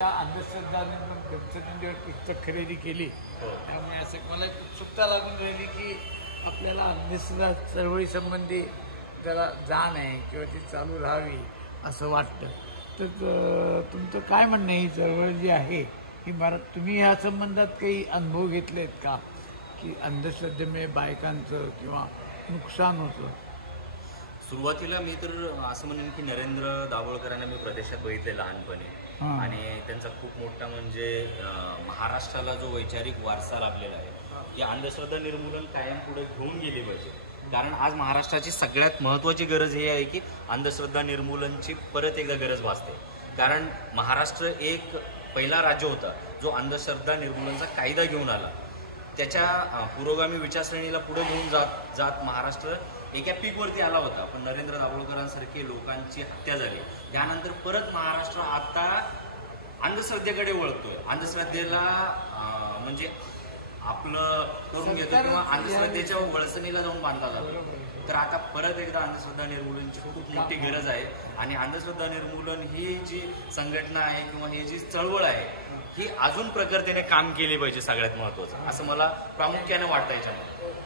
अंधश्रद्धाने पण गणपतींवर पुस्तक खरेदी केली. त्यामुळे असं मला उत्सुकता लागून राहिली की आपल्याला अंधश्रद्धा चळवळीसंबंधी जरा जाण आहे किंवा ती चालू राहावी असं वाटतं. तर तुमचं काय म्हणणं आहे, ही चळवळ जी आहे ही तुम्ही या संबंधात काही अनुभव घेतलेत का की अंधश्रद्धेमुळे बायकांचं किंवा नुकसान होतं? सुरुवातीला मी तर असं म्हणेन की नरेंद्र दाभोळकरांना मी प्रदेशात बघितले लहानपणी, आणि त्यांचा खूप मोठा म्हणजे महाराष्ट्राला जो वैचारिक वारसा लाभलेला आहे की अंधश्रद्धा निर्मूलन कायम पुढे घेऊन गेली पाहिजे. कारण आज महाराष्ट्राची सगळ्यात महत्त्वाची गरज ही आहे की अंधश्रद्धा निर्मूलनची परत एकदा गरज भासते. कारण महाराष्ट्र एक पहिला राज्य होता जो अंधश्रद्धा निर्मूलनचा कायदा घेऊन आला. त्याच्या पुरोगामी विचारसरणीला पुढे घेऊन जात महाराष्ट्र एका पीकवरती आला होता. पण नरेंद्र दाभोळकरांसारखे लोकांची हत्या झाली. त्यानंतर परत महाराष्ट्र आता अंधश्रद्धेकडे वळतोय. अंधश्रद्धेला म्हणजे आपलं करून घेतो किंवा अंधश्रद्धेच्या वळसणीला जाऊन बांधला जातो. तर आता परत एकदा अंधश्रद्धा निर्मूलनची खूप मोठी गरज आहे. आणि अंधश्रद्धा निर्मूलन ही जी संघटना आहे किंवा ही जी चळवळ आहे ही अजून प्रखरतेने काम केली पाहिजे. सगळ्यात महत्त्वाचं असं मला प्रामुख्याने वाटतं याच्यामध्ये.